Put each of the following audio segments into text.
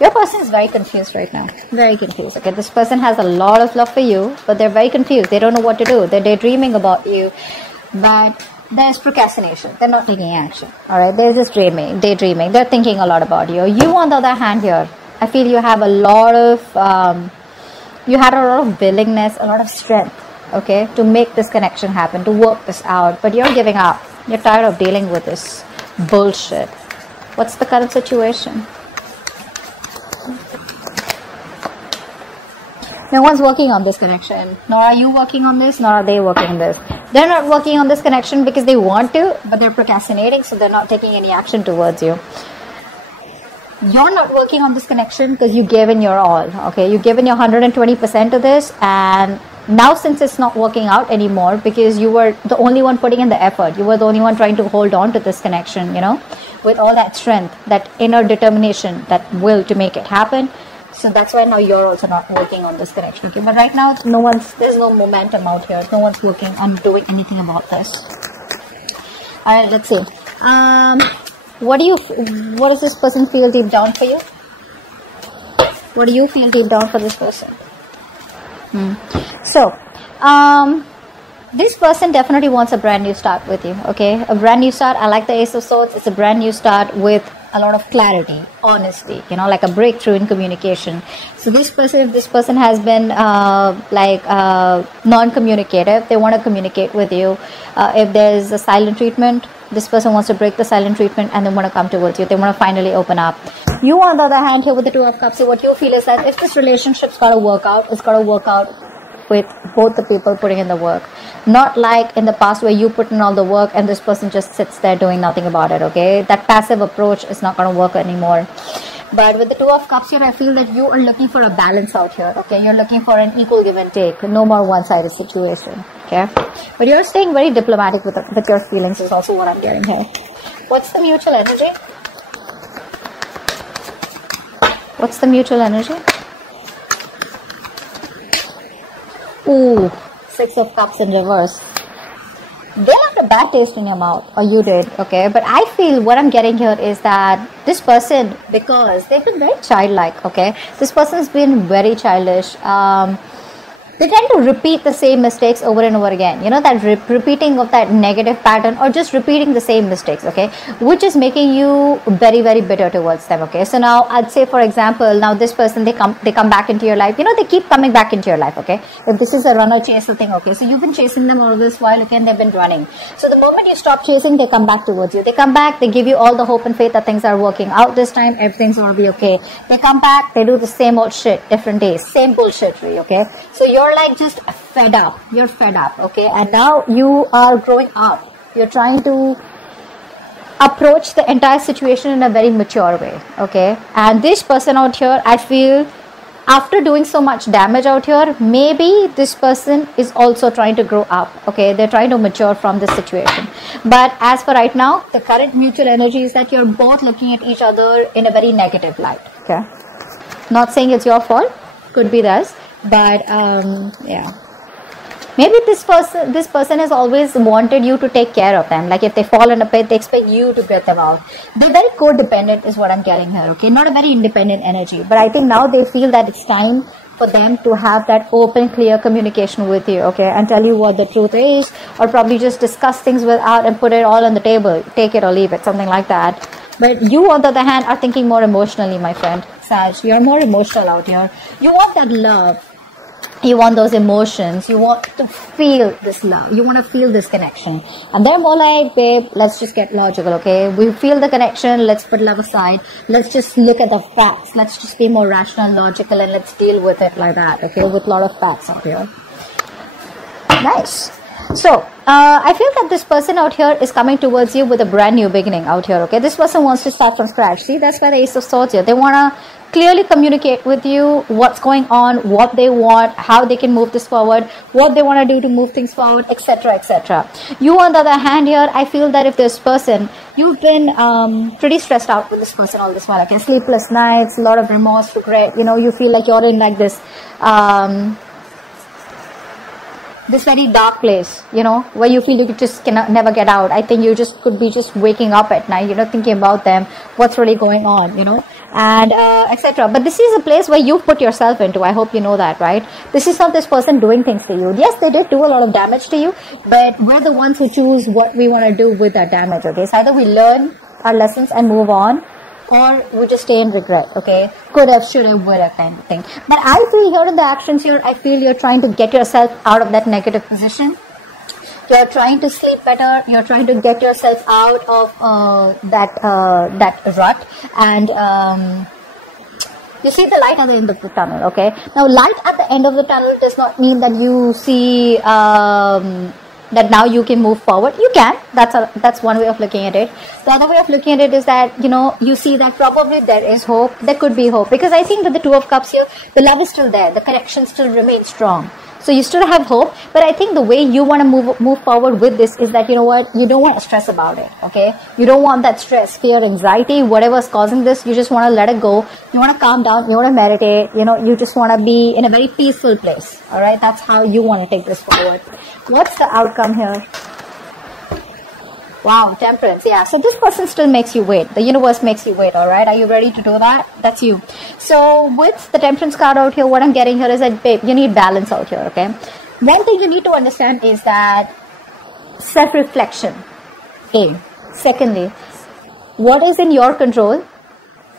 Your person is very confused right now. Very confused. Okay, this person has a lot of love for you, but they're very confused. They don't know what to do. They're daydreaming about you, but there's procrastination. They're not taking action. All right, there's this daydreaming. They're thinking a lot about you. You, on the other hand, here, I feel you have a lot of, you had a lot of willingness, a lot of strength, okay, to make this connection happen, to work this out, but you're giving up. You're tired of dealing with this bullshit. What's the current situation? No one's working on this connection. Nor are you working on this, nor are they working on this. They're not working on this connection because they want to, but they're procrastinating, so they're not taking any action towards you. You're not working on this connection because you gave in your all, okay? You given your 120% to this, and now since it's not working out anymore because you were the only one putting in the effort, you were the only one trying to hold on to this connection, you know, with all that strength, that inner determination, that will to make it happen. So that's why now you're also not working on this connection, okay? But right now, there's no momentum out here. No one's working on doing anything about this. All right, let's see. What does this person feel deep down for you? What do you feel deep down for this person? So, this person definitely wants a brand new start with you, okay? A brand new start. I like the Ace of Swords. It's a brand new start with a lot of clarity, honesty, you know, like a breakthrough in communication. So this person, if this person has been non-communicative, they want to communicate with you. If there's a silent treatment, this person wants to break the silent treatment and they want to come towards you. They want to finally open up. You, on the other hand, here with the Two of Cups, so what you feel is that if this relationship's got to work out, it's got to work out with both the people putting in the work. Not like in the past where you put in all the work and this person just sits there doing nothing about it, okay? That passive approach is not going to work anymore. But with the Two of Cups here, I feel that you are looking for a balance out here, okay? You're looking for an equal give and take, no more one-sided situation, okay? But you're staying very diplomatic with your feelings is also what I'm getting here. What's the mutual energy? What's the mutual energy? Ooh, Six of Cups in reverse. They left a bad taste in your mouth, or you did, okay? But I feel what I'm getting here is that this person, because they've been very childlike, okay? This person's been very childish. They tend to repeat the same mistakes over and over again. You know, that repeating of that negative pattern, or just repeating the same mistakes, okay? Which is making you very, very bitter towards them, okay? So now, I'd say, for example, now this person, they come back into your life. You know, they keep coming back into your life, okay? If this is a runner chaser thing, okay? So you've been chasing them all this while, okay, and they've been running. So the moment you stop chasing, they come back towards you. They come back, they give you all the hope and faith that things are working out this time, everything's gonna be okay. They come back, they do the same old shit, different days, same bullshit, okay? So you're like just fed up. You're fed up, okay? And now you are growing up. You're trying to approach the entire situation in a very mature way, okay? And this person out here, I feel, after doing so much damage out here, maybe this person is also trying to grow up, okay? They're trying to mature from this situation. But as for right now, the current mutual energy is that you're both looking at each other in a very negative light, okay? Not saying it's your fault, could be theirs. But yeah, maybe this person has always wanted you to take care of them. Like if they fall in a pit, they expect you to get them out. They're very codependent is what I'm getting here, okay? Not a very independent energy, but I think now they feel that it's time for them to have that open, clear communication with you, okay? And tell you what the truth is, or probably just discuss things without and put it all on the table, take it or leave it, something like that. But you, on the other hand, are thinking more emotionally, my friend. Sag, you're more emotional out here. You want that love. You want those emotions. You want to feel this love. You want to feel this connection. And they're more like, babe, let's just get logical, okay? We feel the connection. Let's put love aside. Let's just look at the facts. Let's just be more rational, logical, and let's deal with it like that, okay? With a lot of facts out here. Nice. So, I feel that this person out here is coming towards you with a brand new beginning out here, okay? This person wants to start from scratch. See, that's why the Ace of Swords here. They want to clearly communicate with you what's going on, what they want, how they can move this forward, what they want to do to move things forward, etc., etc. You, on the other hand here, I feel that if this person, you've been pretty stressed out with this person all this while, okay? Sleepless nights, a lot of remorse, regret, you know, you feel like you're in like this this very dark place, you know, where you feel you just cannot never get out. I think you just could be just waking up at night, you know, thinking about them, what's really going on, you know, and etc. But this is a place where you put yourself into. I hope you know that, right? This is not this person doing things to you. Yes, they did do a lot of damage to you, but we're the ones who choose what we want to do with that damage. Okay, so either we learn our lessons and move on, or we just stay in regret. Okay, could have, should have, would have kind of thing. But I feel here in the actions here, I feel you're trying to get yourself out of that negative position. You're trying to sleep better. You're trying to get yourself out of that rut, and you see the light at the end of the tunnel. Okay, now light at the end of the tunnel does not mean that you see that now you can move forward. You can. That's one way of looking at it. The other way of looking at it is that, you know, you see that probably there is hope. There could be hope, because I think that the Two of Cups here, the love is still there. The connection still remains strong. So you still have hope, but I think the way you want to move forward with this is that, you know what, you don't want to stress about it, okay? You don't want that stress, fear, anxiety, whatever's causing this. You just want to let it go. You want to calm down. You want to meditate. You know, you just want to be in a very peaceful place, all right? That's how you want to take this forward. What's the outcome here? Wow, Temperance. Yeah, so this person still makes you wait. The universe makes you wait, all right? Are you ready to do that? That's you. So with the Temperance card out here, what I'm getting here is that, babe, you need balance out here, okay? One thing you need to understand is that self-reflection. A. Secondly, what is in your control,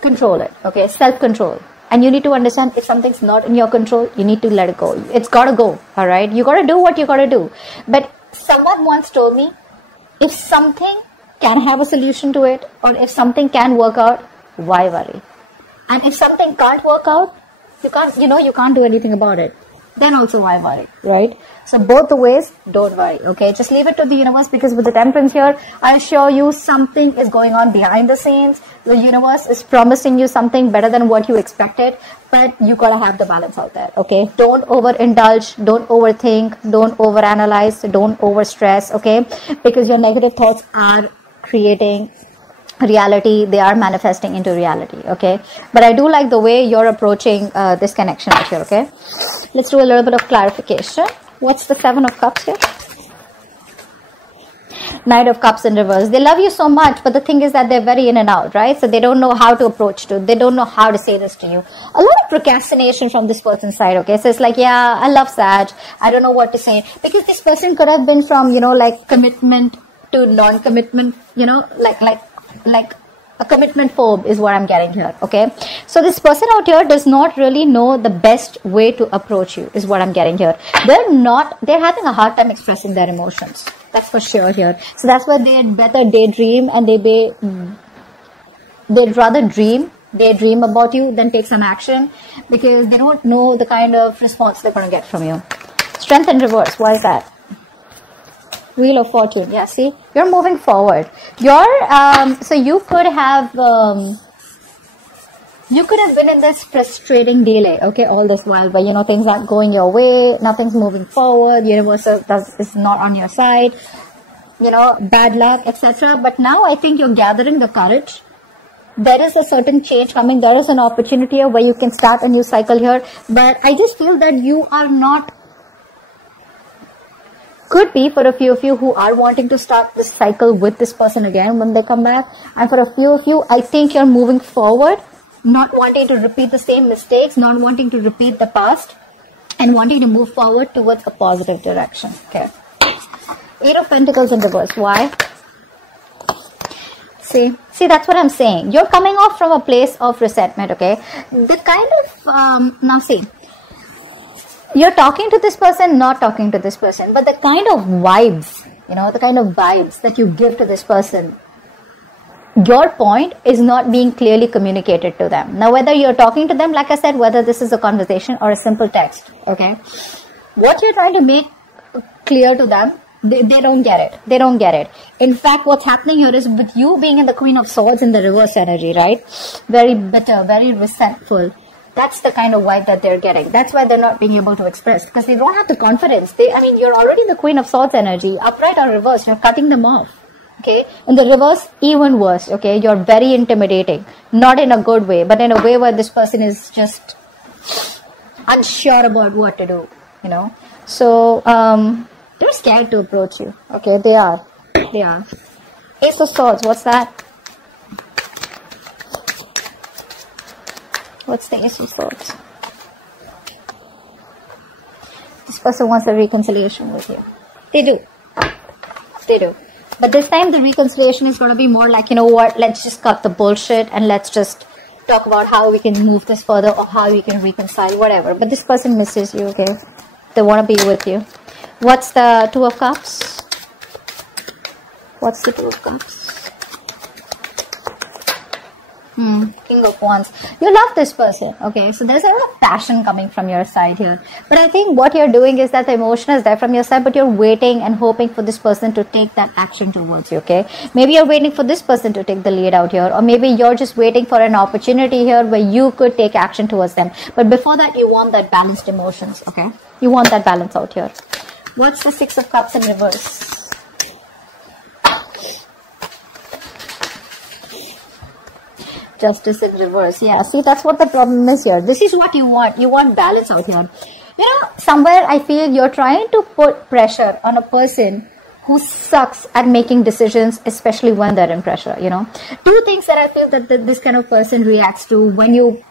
control it, okay? Self-control. And you need to understand, if something's not in your control, you need to let it go. It's got to go, all right? You got to do what you got to do. But someone once told me, if something can have a solution to it, or if something can work out, why worry? And if something can't work out, you can't do anything about it. Then also why worry, right? So both the ways, don't worry, okay? Just leave it to the universe, because with the Temperance here, I assure you something is going on behind the scenes. The universe is promising you something better than what you expected, but you gotta have the balance out there, okay? Don't overindulge, don't overthink, don't overanalyze, don't overstress, okay? Because your negative thoughts are creating reality. They are manifesting into reality, okay? But I do like the way you're approaching this connection out here, okay? Let's do a little bit of clarification. What's the Seven of Cups here? Knight of Cups in reverse. They love you so much, but the thing is that they're very in and out, right? So they don't know how to approach you. They don't know how to say this to you. A lot of procrastination from this person's side, okay? So it's like, yeah, I love Sag. I don't know what to say. Because this person could have been from, you know, like commitment to non-commitment, you know, like a commitment phobe is what I'm getting here, okay? So this person out here does not really know the best way to approach you, is what I'm getting here. They're having a hard time expressing their emotions. That's for sure here. So that's why they'd better daydream, and they'd rather daydream about you than take some action, because they don't know the kind of response they're going to get from you. Strength in reverse. Why is that? Wheel of Fortune. Yeah, see, you're moving forward. So you could have been in this frustrating delay, okay, all this while, but you know, things aren't going your way, nothing's moving forward, universe is not on your side, you know, bad luck, etc. But now I think you're gathering the courage. There is a certain change coming. There is an opportunity here where you can start a new cycle here. But I just feel that you are not. Could be for a few of you who are wanting to start this cycle with this person again when they come back. And for a few of you, I think you're moving forward, not wanting to repeat the same mistakes, not wanting to repeat the past, and wanting to move forward towards a positive direction. Okay. Eight of Pentacles in reverse. Why? See, that's what I'm saying. You're coming off from a place of resentment, okay? The kind of, now see, you're talking to this person, not talking to this person, but the kind of vibes, you know, the kind of vibes that you give to this person, your point is not being clearly communicated to them. Now, whether you're talking to them, like I said, whether this is a conversation or a simple text, okay, what you're trying to make clear to them, they don't get it. They don't get it. In fact, what's happening here is with you being in the Queen of Swords in the reverse energy, right? Very bitter, very resentful. That's the kind of vibe that they're getting. That's why they're not being able to express, because they don't have the confidence. You're already the Queen of Swords energy, upright or reverse. You're cutting them off. Okay, in the reverse, even worse. Okay, you're very intimidating, not in a good way, but in a way where this person is just unsure about what to do. You know, So they're scared to approach you. Okay, they are. Ace of Swords, what's that? What's the Ace of Swords? This person wants a reconciliation with you. They do. But this time the reconciliation is going to be more like, you know what, let's just cut the bullshit and let's just talk about how we can move this further or how we can reconcile, whatever. But this person misses you, okay? They want to be with you. What's the Two of Cups? What's the Two of Cups? King of Wands. You love this person, okay? So there's a lot of passion coming from your side here. But I think what you're doing is that the emotion is there from your side, but you're waiting and hoping for this person to take that action towards you, okay? Maybe you're waiting for this person to take the lead out here, or maybe you're just waiting for an opportunity here where you could take action towards them. But before that, you want that balanced emotions, okay? You want that balance out here. What's the Six of Cups in reverse? Justice in reverse. Yeah, see, that's what the problem is here. This is what you want. You want balance out here. You know, somewhere I feel you're trying to put pressure on a person who sucks at making decisions, especially when they're in pressure, you know. Two things that I feel that this kind of person reacts to when you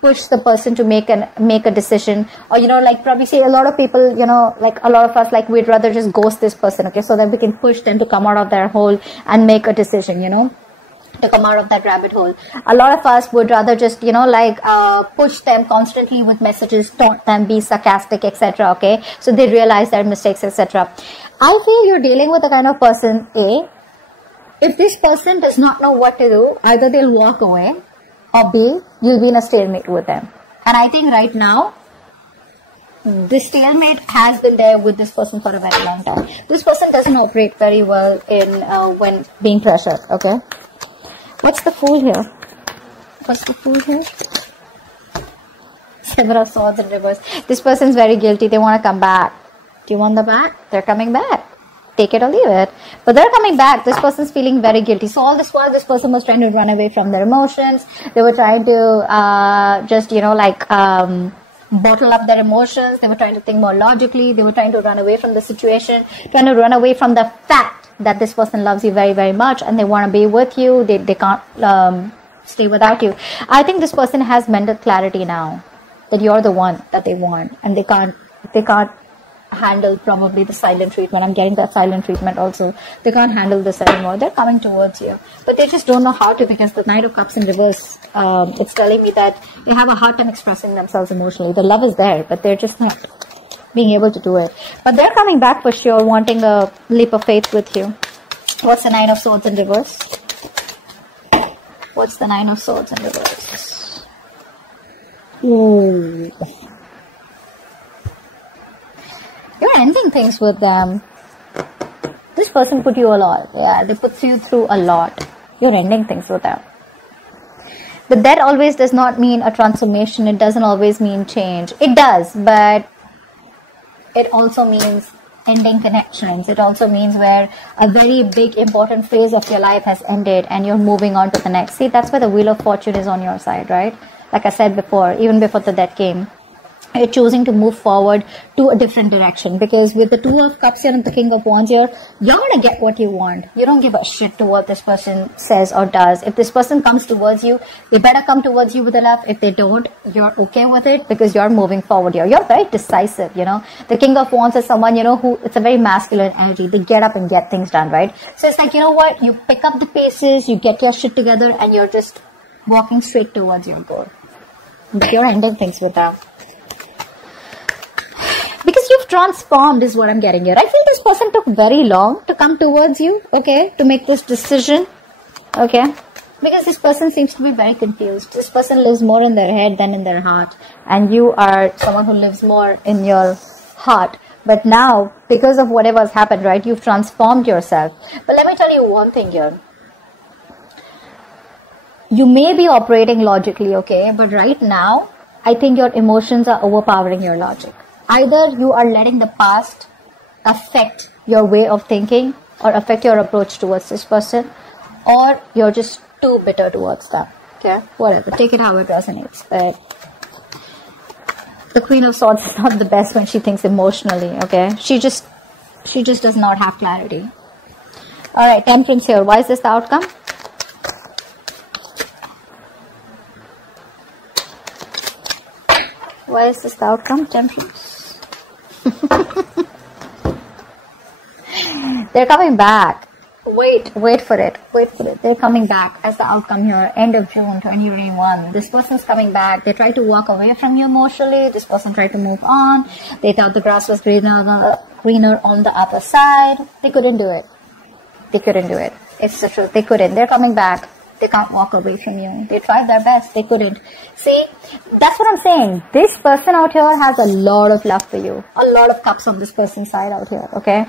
push the person to make a decision, or, you know, like probably say a lot of people, you know, like a lot of us, like we'd rather just ghost this person, okay, so that we can push them to come out of their hole and make a decision, you know, to come out of that rabbit hole. A lot of us would rather just, you know, like push them constantly with messages, taunt them, be sarcastic, etc. Okay, so they realize their mistakes, etc. I feel you're dealing with a kind of person, A, if this person does not know what to do, either they'll walk away, or B, you'll be in a stalemate with them. And I think right now, this stalemate has been there with this person for a very long time. This person doesn't operate very well in when being pressured, okay? What's the Fool here? What's the Fool here? Seven of Swords in reverse. This person's very guilty. They want to come back. Do you want them back? They're coming back. Take it or leave it. But they're coming back. This person's feeling very guilty. So all this while, this person was trying to run away from their emotions. They were trying to just, you know, like bottle up their emotions. They were trying to think more logically. They were trying to run away from the situation. Trying to run away from the fact that this person loves you very, very much and they want to be with you. They can't stay without you. I think this person has mental clarity now that you're the one that they want, and they can't handle probably the silent treatment. I'm getting that silent treatment also. They can't handle this anymore. They're coming towards you, but they just don't know how to, because the Knight of Cups in reverse, it's telling me that they have a hard time expressing themselves emotionally. The love is there, but they're just not being able to do it. But they're coming back for sure, wanting a leap of faith with you. What's the Nine of Swords in reverse? What's the Nine of Swords in reverse? Ooh. You're ending things with them. This person put you a lot. Yeah, they put you through a lot. You're ending things with them. But that always does not mean a transformation. It doesn't always mean change. It does, but it also means ending connections. It also means where a very big important phase of your life has ended and you're moving on to the next. See, that's where the Wheel of Fortune is on your side, right? Like I said before, even before the death came, you're choosing to move forward to a different direction, because with the Two of Cups here and the King of Wands here, you're going to get what you want. You don't give a shit to what this person says or does. If this person comes towards you, they better come towards you with the love. If they don't, you're okay with it, because you're moving forward here. You're very decisive, you know. The King of Wands is someone, you know, who, it's a very masculine energy. They get up and get things done, right? So it's like, you know what, you pick up the paces, you get your shit together, and you're just walking straight towards your goal. But you're ending things with them. Because you've transformed is what I'm getting here. I feel this person took very long to come towards you, okay, to make this decision, okay, because this person seems to be very confused. This person lives more in their head than in their heart, and you are someone who lives more in your heart. But now, because of whatever has happened, right, you've transformed yourself. But let me tell you one thing here. You may be operating logically, okay, but right now, I think your emotions are overpowering your logic. Either you are letting the past affect your way of thinking or affect your approach towards this person, or you're just too bitter towards them. Okay, whatever. Take it how it resonates. But The Queen of Swords is not the best when she thinks emotionally, okay? She just does not have clarity. Alright, Temperance here. Why is this the outcome? Why is this the outcome, Temperance? They're coming back. Wait for it. They're coming back as the outcome here. End of June 2021. This person's coming back. They tried to walk away from you emotionally. This person tried to move on. They thought the grass was greener on the other side. They couldn't do it. It's the truth. They couldn't. They're coming back. They can't walk away from you. They tried their best. They couldn't. See, that's what I'm saying. This person out here has a lot of love for you. A lot of cups on this person's side out here, okay?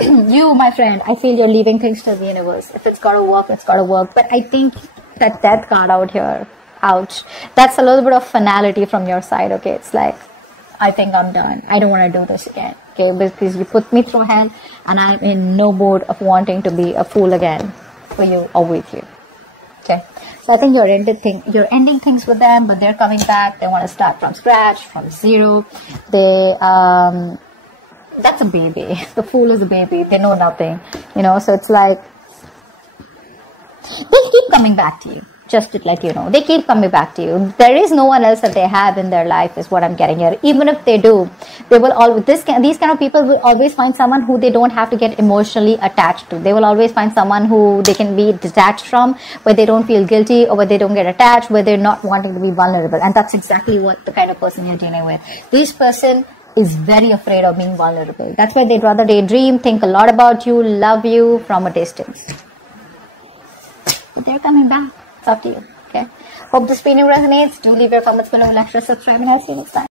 You, my friend, I feel you're leaving things to the universe. If it's gotta work, it's gotta work. But I think that death card out here, ouch, that's a little bit of finality from your side, okay? It's like, I think I'm done. I don't want to do this again, okay? Because you put me through hell, and I'm in no mood of wanting to be a fool again for you or with you, okay? So I think you're ending things with them, but they're coming back. They want to start from scratch, from zero. That's a baby. The Fool is a baby. They know nothing, you know. So it's like they keep coming back to you. Just to let you know, they keep coming back to you. There is no one else that they have in their life, is what I'm getting here. Even if they do, they will always. These kind of people will always find someone who they don't have to get emotionally attached to. They will always find someone who they can be detached from, where they don't feel guilty or where they don't get attached, where they're not wanting to be vulnerable. And that's exactly what the kind of person you're dealing with. This person is very afraid of being vulnerable. That's why they'd rather daydream, think a lot about you, love you from a distance. But they're coming back. It's up to you. Okay. Hope this reading resonates. Do leave your comments below, like, share, subscribe, and I'll see you next time.